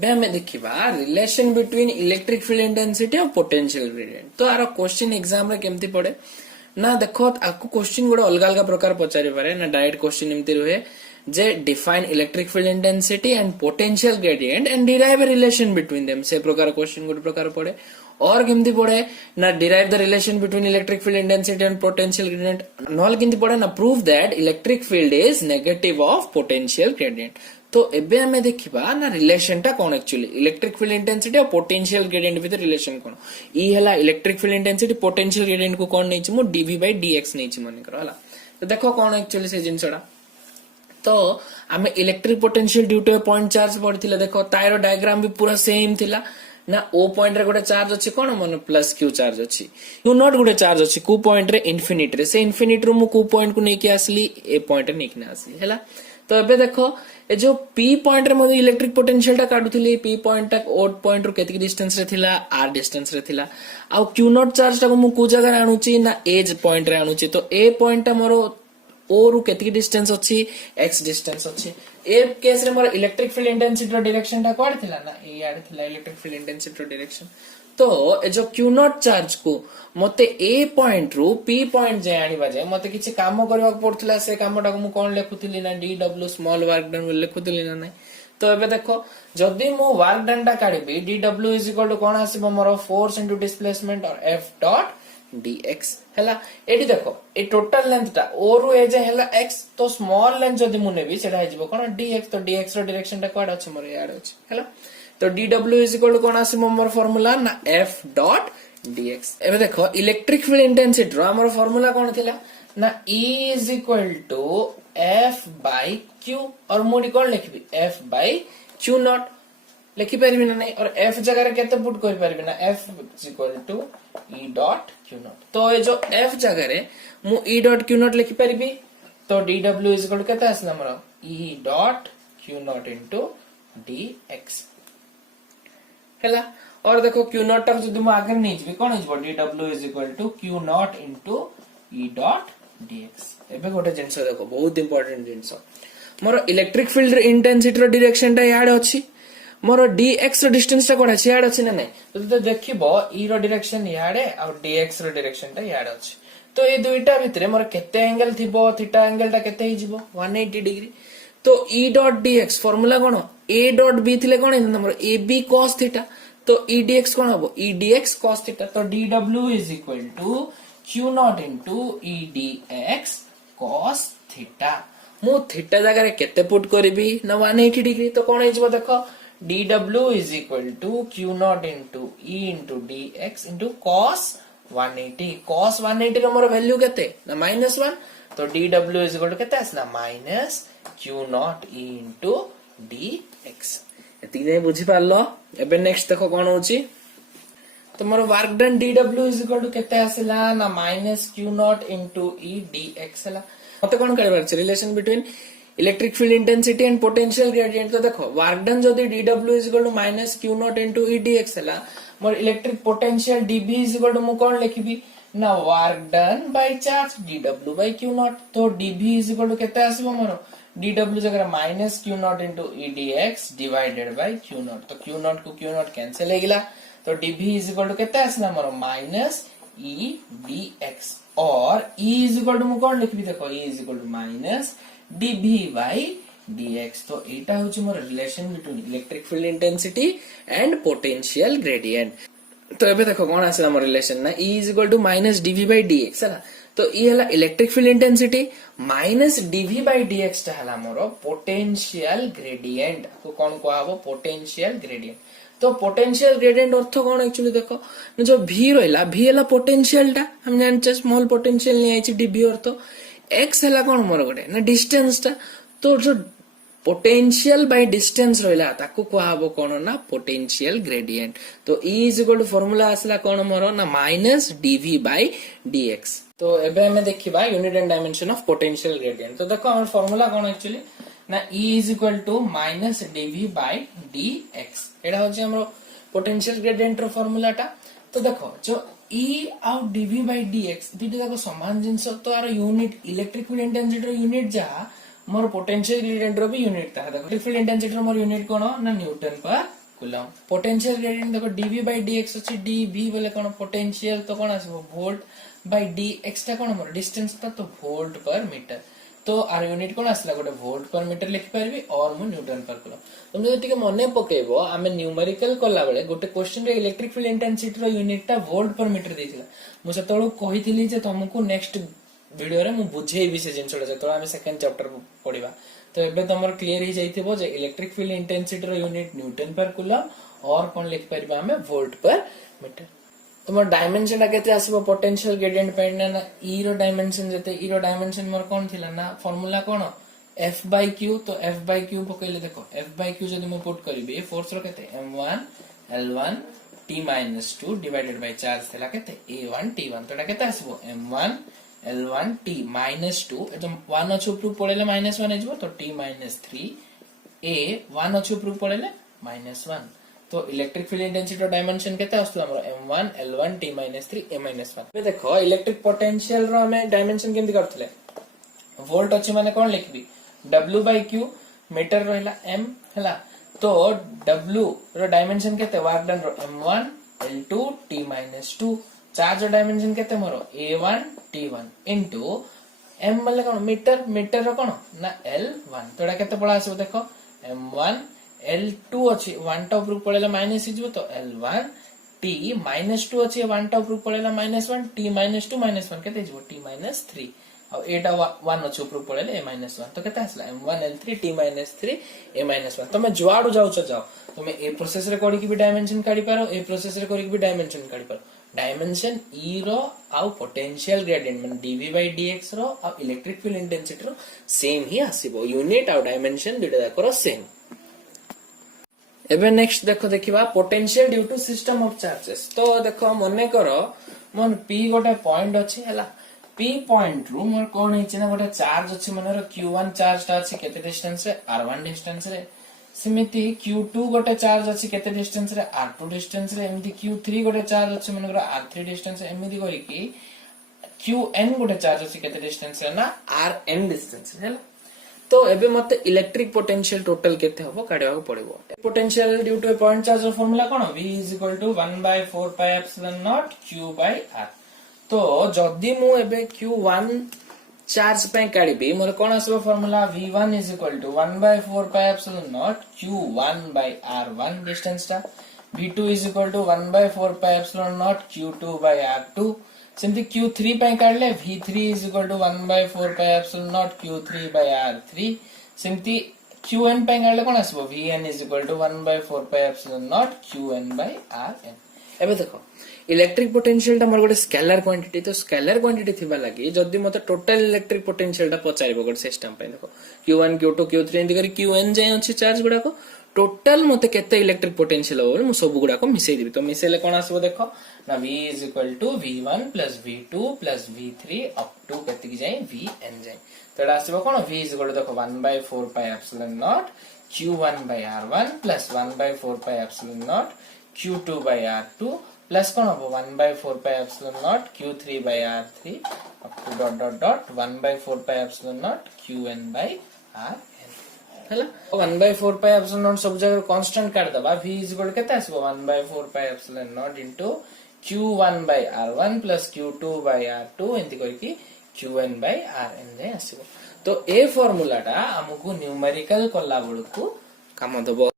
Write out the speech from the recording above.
ଏବେ ଆମେ ଦେଖିବା ରିଲେशन बिटवीन इलेक्ट्रिक फील्ड इंटेंसिटी और पोटेंशियल ग्रेडियंट। तो आर क्वेश्चन एग्जाम रे केमती पड़े ना देखो आपको क्वेश्चन गोटे अलग अलग प्रकार पचारि पारे ना डायरेक्ट क्वेश्चन एमती रुहे जे define electric field intensity and potential gradient and derive a relation between them से प्रकार क्वेश्चन गोटे प्रकार पड़े और केमती पड़े ना derive the relation between electric field intensity and potential gradient knoll केमती पड़े ना prove that electric field is negative of potential gradient. तो एबे हमें देखिबा ना रिलेशन टा कोन एक्चुअली इलेक्ट्रिक फील्ड इंटेंसिटी और पोटेंशियल ग्रेडियंट विथ रिलेशन कोन ई हला electric field intensity potential gradient को कोन नै छि मु dv by dx नै छि मन करो हला। तो देखो कोन एक्चुअली से जिंसडा तो हमें electric potential due to a point charge पड़थिला देखो तारो डायग्राम भी पूरा सेम थिला ना ओ पॉइंट रे गोटे चार्ज अछि कोन मन प्लस क्यू चार्ज अछि क्यू नॉट गोटे चार्ज अछि कु पॉइंट रे इन्फिनिटी रे से इन्फिनिटी रो मु कु पॉइंट को नै के आसली ए पॉइंट रे नै के आसली हला। तो एबे देखो ए जो पी पॉइंट रे मो इलेक्ट्रिक पोटेंशियल टा काढुथिली पी पॉइंट तक ओ पॉइंट रो केतिक डिस्टेंस रे थिला आर डिस्टेंस रे थिला आ क्यू नॉट चार्ज टा को मु कु जगह रे आनुची ना एज पॉइंट रे आनुची तो ए पॉइंट टा मोरो ओ रु केतिक डिस्टेंस अछि एक्स डिस्टेंस अछि ए केस रे मोर इलेक्ट्रिक फील्ड इंटेंसिटी रो डायरेक्शन टा कोड थिला ना ए आड थिला इलेक्ट्रिक फील्ड इंटेंसिटी रो डायरेक्शन। तो ए जो क्यू नॉट चार्ज को मते ए पॉइंट रु पी पॉइंट जे आनिबा जे मते किछि काम करबा पड़थिला से कामटा को मु कोन लेखुथिली ना dw स्मॉल वर्क डन लेखुथिली ना नै। तो एबे देखो जदी मु वर्क डन टा काढबी dw कोन आसीबो मोर फोर्स इनटू डिस्प्लेसमेंट और f डॉट dx हैला। एडी देखो ए टोटल लेंथ टा ओ रु ए जे हैला x तो स्मॉल लेंथ जदी मु नेबी सेटा हिजबो कोन dx तो dx रो डायरेक्शन टा कोड अछि मोर याड अछि हैला। तो dw कोन आसीबो मोर फार्मूला ना f डॉट dx। एबे देखो इलेक्ट्रिक फील्ड इंटेंसिटी रो हमर फार्मूला कोन थिला ना E is equal to f by q और मोडी कोन लिखबी f बाय q नॉट लिखि परबी ना नहीं और f जगह रे केते पुट कर परबी ना f is equal to E dot q naught. तो ये जो f जगह रे मु E डॉट q नॉट लिखि परबी तो dw इज इक्वल टू केते आसला हमर E dot q naught into dx हैला। और देखो क्यू नॉट टा जदी मु आगे नै जबी कोन हिजबो dw is equal to q naught into E dot dx। एबे गोटे जिंस देखो बहुत इंपोर्टेंट जिंस मोर इलेक्ट्रिक फील्ड इंटेंसिटी रो डायरेक्शन टा याड अछि मोर dx रो डिस्टेंस टा कोन अछि याड अछि ना नै। तो देखिबो E रो डायरेक्शन याडे और dx रो डायरेक्शन टा याड अछि तो ए दुईटा भितरे मोर केते एंगल थिबो थीटा एंगल टा केते हिजबो 180 डिग्री। तो E डॉट dx फार्मूला कोन a डॉट b थिले कोन हिंदा मोर ab cos थीटा तो E dx कोन हबो E dx cos थीटा तो dw is equal to q naught into E dx cos theta मु थीटा जगह रे केते पुट करबी ना 180 डिग्री तो कोन हिजबो देखो dw is equal to q naught into E into dx into cos 180 cos 180 रो मोर वैल्यू केते ना -1 तो dw इज इक्वल टू केते आसला q not E into dx। एति नै बुझी पारलो। एबे नेक्स्ट देखो कोन होची तो मोर work done dw is equal to केते आसला ना q naught into E dx हला। मते कोन करबार छै relation between electric field intensity and potential gradient. तो देखो वर्क डन जदी dw is equal to q naught into E dx हला मोर electric potential db is equal to मु कोन लिखबी ना work done by charge dw by q naught तो db इज इक्वल टू केते आसीबो मोर dw जगह q naught into E dx divided by q naught तो q नॉट को q नॉट कैंसिल हेगिला तो db इज इक्वल टू केते आसना मोर E dx और E इज इक्वल टू मु कोन लिखबी देखो E is equal to db by dx। तो एटा होची मोर relation between electric field intensity and potential gradient. तो एबे देखो कोन आसला मोर रिलेशन ना E is equal to dv by dx है तो ई हला electric field intensity dv by dx टा हला मोर पोटेंशियल ग्रेडियंट को कोन को आबो पोटेंशियल ग्रेडियंट। तो पोटेंशियल ग्रेडियंट अर्थ कोन एक्चुअली देखो जो v रहला v हला पोटेंशियल टा हम जानचे स्मॉल पोटेंशियल नै आइछि dv अर्थ x हला कोन मोर गटे ना डिस्टेंस टा तो जो पोटेंशियल बाय डिस्टेंस रहला ताकू को आबो कोन ना पोटेंशियल ग्रेडियंट। तो E is equal to formula आसला कोन मोर ना dv बाय dx। तो एबे हमें देखिबा unit and dimension of potential gradient. तो देखो हमर फार्मूला कोन एक्चुअली ना E is equal to dv by dx एडा होची हमर पोटेंशियल ग्रेडियंट रो फार्मूला टा। तो देखो जो E आउ dv बाय dx दिटे देखो समान जिंस तो आर यूनिट इलेक्ट्रिक फील्ड इंटेंसिटी रो यूनिट जा मोर पोटेंशियल ग्रेडियंट रो भी यूनिट था देखो इलेक्ट्रिक फील्ड इंटेंसिटी रो मोर यूनिट कोन ना newton per coulomb potential gradient देखो dv by dx अछि dv बोले कोन पोटेंशियल तो कोन आसीबो वोल्ट by dx टा कोन मोर डिस्टेंस ता तो वोल्ट पर मीटर तो आर यूनिट कोन आसला गोटे वोल्ट पर मीटर लिखि परबी और मु न्यूटन पर कूलम तुम जदि टिके मने पकेबो आमे न्यूमेरिकल कला बेले गोटे क्वेश्चन रे इलेक्ट्रिक फील्ड इंटेंसिटी रो यूनिट टा वोल्ट पर मीटर देथिला मु सेतळो कहिथिली जे तुमको नेक्स्ट वीडियो रे मु बुझेइबी से जिंसडा जेतळो आमे सेकंड चैप्टर पढिबा तो एबे तमर क्लियर ही जाइथिबो जे इलेक्ट्रिक फील्ड इंटेंसिटी रो यूनिट न्यूटन पर कूलम और कोन लिख परबा हमें वोल्ट पर मीटर तुम डायमेंशन केते आसीबो पोटेंशियल ग्रेडियंट पे ना ई रो डायमेंशन जते ई रो डायमेंशन मोर कोन थिला ना formula cone F by Q तो F by Q पकइले देखो F by Q जदि मैं पुट करबी फोर्स रो केते m1 l1 t - 2 divided by charge थिला केते a1 t1 तोटा केते आसीबो m1 l1 t - 2 एतो 1 अछि ऊपर पळेले -1 आइजबो तो t - 3 a 1 अछि ऊपर पळेले -1 तो इलेक्ट्रिक फील्ड इंटेंसिटी डायमेंशन केते आस्तु हमरो m1 l1 t - 3 a - 1 बे देखो इलेक्ट्रिक पोटेंशियल रो हमें डायमेंशन केमति करथले वोल्ट अछि माने कोन लिखबी w by q मीटर रहला m हला तो w रो डायमेंशन केते वर्क डन रो m1 l2 t - 2 charge dimension केते मोरो a1 t1 इनटू m बोले कोन मीटर मीटर रो कोन ना l1 तोडा केते पळा आसो देखो m1 l2 अछि 1 टा ऊपर पळेला माइनस हिजबो तो l1 t - 2 अछि 1 टा ऊपर पळेला -1 t - 2 -1 केते हिजबो t - 3 और एटा 1 अछि ऊपर पळेले a - 1 तो केते आसला m1 l3 t - 3 a - 1 तमे जुआडू जाउछ जाओ तमे ए प्रोसेस रे कोडी की भी डायमेंशन काढी पारो ए प्रोसेस रे कोडी की भी डायमेंशन काढी पारो डायमेंशन ई रो आ पोटेंशियल ग्रेडियंट माने dv by dx रो आ इलेक्ट्रिक फील्ड इंटेंसिटी रो सेम ही आसीबो यूनिट आ डायमेंशन दुटा जाकर सेम एबे नेक्स्ट देखो देखिबा potential due to system of charges तो देखो मने करो मन p गोटे पॉइंट अछि हला p पॉइंट रु मोर कोन हिच ना गोटे चार्ज अछि मनर q1 चार्ज ता अछि केते डिस्टेंस रे r1 डिस्टेंस रे सिमिति q2 गोटे चार्ज अछि केते डिस्टेंस रे r2 डिस्टेंस रे एमिति q3 गोटे चार्ज अछि मनर r3 डिस्टेंस एमिति करी कि qn गोटे चार्ज अछि केते डिस्टेंस रे ना rn डिस्टेंस रे तो एबे मते इलेक्ट्रिक पोटेंशियल टोटल केते हबो काढिबा को पड़िबो potential due to a point charge रो फार्मूला कोन v = 1/4 pi epsilon naught q by r तो जदी मु एबे q1 चार्ज पे काढिबी मोर कोन आसबो formula v1 = 1/4 pi epsilon naught q1 by r1 distance ता v2 = 1/4 pi epsilon naught q2 by r2 simply q3 पे काढले v3 = 1/4 pi epsilon naught q3 by r3 simply qn पे काढले कोन आसबो vn = 1/4 pi epsilon naught qn by rn एबे देखो electric potential ता मोर गोटे scalar quantity तो स्केलर क्वांटिटी थिबा लागि जदी मते टोटल इलेक्ट्रिक पोटेंशियल ता पचारिबो गोटे सिस्टम पे देखो q1 q2 q3 एंदी करी qn जाय अछि चार्ज गुडा को टोटल मते केते इलेक्ट्रिक पोटेंशियल हो मु सब गुडा को मिसै दिबी तो मिसैले कोन आसबो देखो ना v = v1 + v2 + v3 up to केते की जाय vn जाय तडा आसबो कोन v = देखो 1/4 pi epsilon naught q1 by r1 + 1/4 pi epsilon naught q2 by r2 plus कोन हो 1/4 pi epsilon naught q3 by r3 up to dot dot dot 1/4 pi epsilon naught qn by rn हला 1/4 pi epsilon naught सब जगह constant काट दबा v = केते आसीबो 1/4 pi epsilon naught into q1 by r1 plus q2 by r2 एंती करके qn by rn जे आसीबो तो ए formula टा हमकु numerical कला बळकु काम दबो